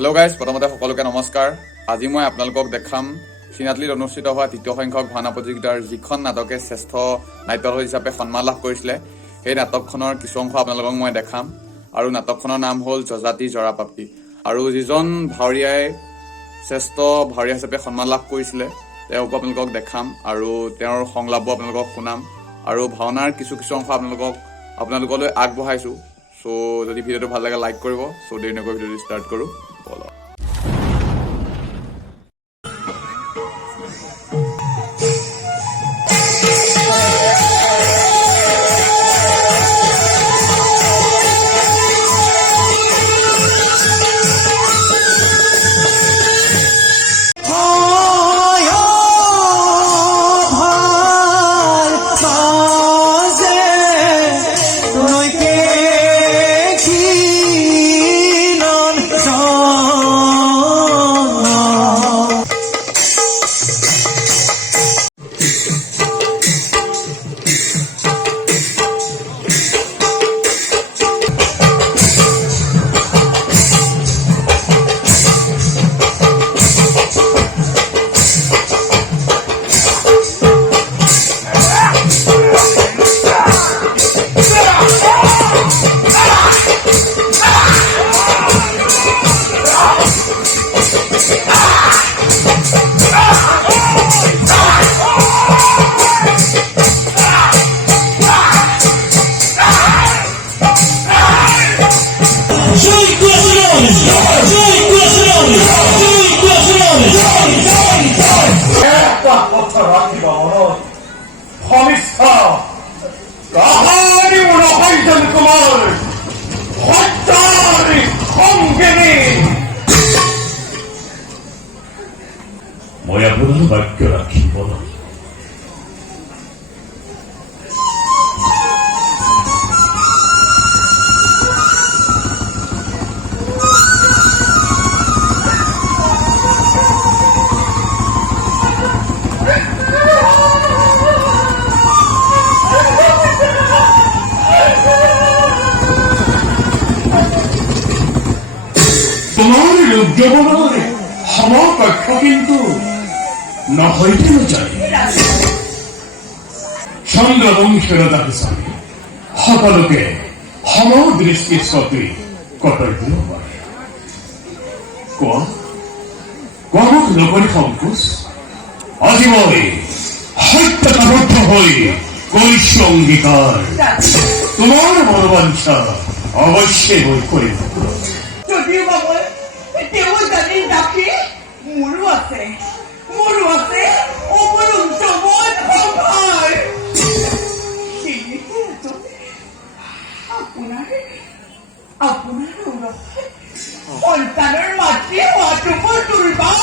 Hello' guys, প্ৰথমতে সকলোকে নমস্কাৰ। আজি মই আপোনালোকক দেখাম চিনাতলিত অনুষ্ঠিত হোৱা তৃতীয় সংখ্যক ভাওনা প্ৰতিযোগিতাৰ যিখন নাটকে শ্ৰেষ্ঠ নাট্য হিচাপে সন্মান লাভ কৰিছিলে, সেই নাটকখনৰ কিছু অংশ আপোনালোকক মই দেখাম। আৰু নাটকখনৰ নাম হ'ল জজাতিৰ জৰাপ্ৰাপ্তি। আৰু যিজন ভাৱৰীয়াই শ্ৰেষ্ঠ ভাৱৰীয়া হিচাপে সন্মান লাভ কৰিছিলে তেওঁকো আপোনালোকক দেখাম আৰু তেওঁৰ সংলাপো আপোনালোকক শুনাম। আৰু ভাওনাৰ কিছু অংশ আপোনালোকলৈ আগবঢ়াইছোঁ। চ' যদি ভিডিঅ'টো ভাল লাগে লাইক কৰিব। চ' দেৰি নকৰি ভিডিঅ'টো ষ্টাৰ্ট কৰোঁ। ব'লক। মই আপোনাৰ বাক্য ৰাখিব নহয়। তোমাৰ ৰুদ্ৰবনৰ সমকক্ষ কিন্তু নহয়তেও যায়। চন্দ্ৰবংশীয়তা হিচাপে সকলোকে সমদৃষ্টি চকী কৰ্তব্য কৰে। কোৱা মোক নকৰি সংকোচ। আজি মই সত্যতাবদ্ধ হৈ কৰিছো অংগীকাৰ। তোমাৰ মনোবাঞ্ছা অৱশ্যেই মই কৰিব। যদিও বা মই তেওঁ জানি ৰাখি মোৰো আছে অপৰন্ত মন সম্ভাৰ। আপোনাৰ সন্তানৰ মাতৃ হোৱাটো মোৰ দুৰ্বাৰ।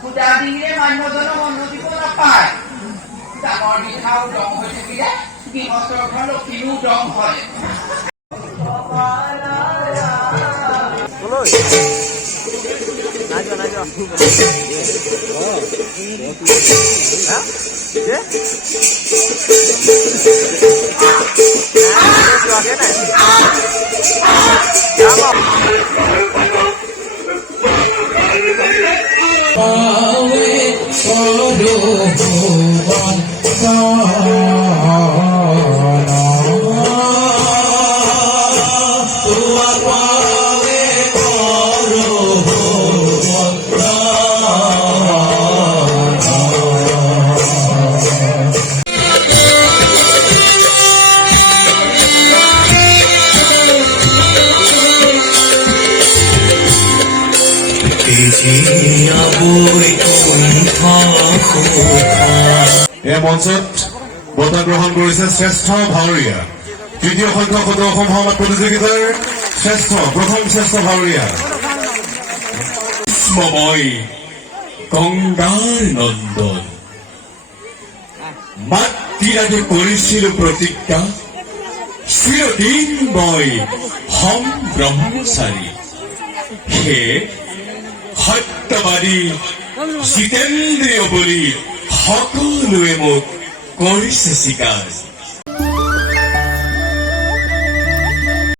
সুদা ডিঙিৰে মানুহজনক অন্ন দিব নাপায়। ডাঙৰ দিঠাও দম হৈ থাকিলে গৃহস্থৰ ঘৰ লক্ষীও দম হয়। এই মঞ্চত বঁটা গ্ৰহণ কৰিছে শ্ৰেষ্ঠ ভাৱৰীয়া তৃতীয় সংখ্যক অসম ভাওনা প্ৰতিযোগিতাৰ প্ৰথম শ্ৰেষ্ঠ ভাৱৰীয়া মই গংগাৰ নন্দন মাতৃৰাজে কৰিছিলো প্ৰতিজ্ঞা। চিৰদিন মই ব্ৰহ্মচাৰী। হে সত্যবাদী জিতেন্দ্ৰীয় বুলি সকলোৱে মোক কৰিছে স্বীকাৰ।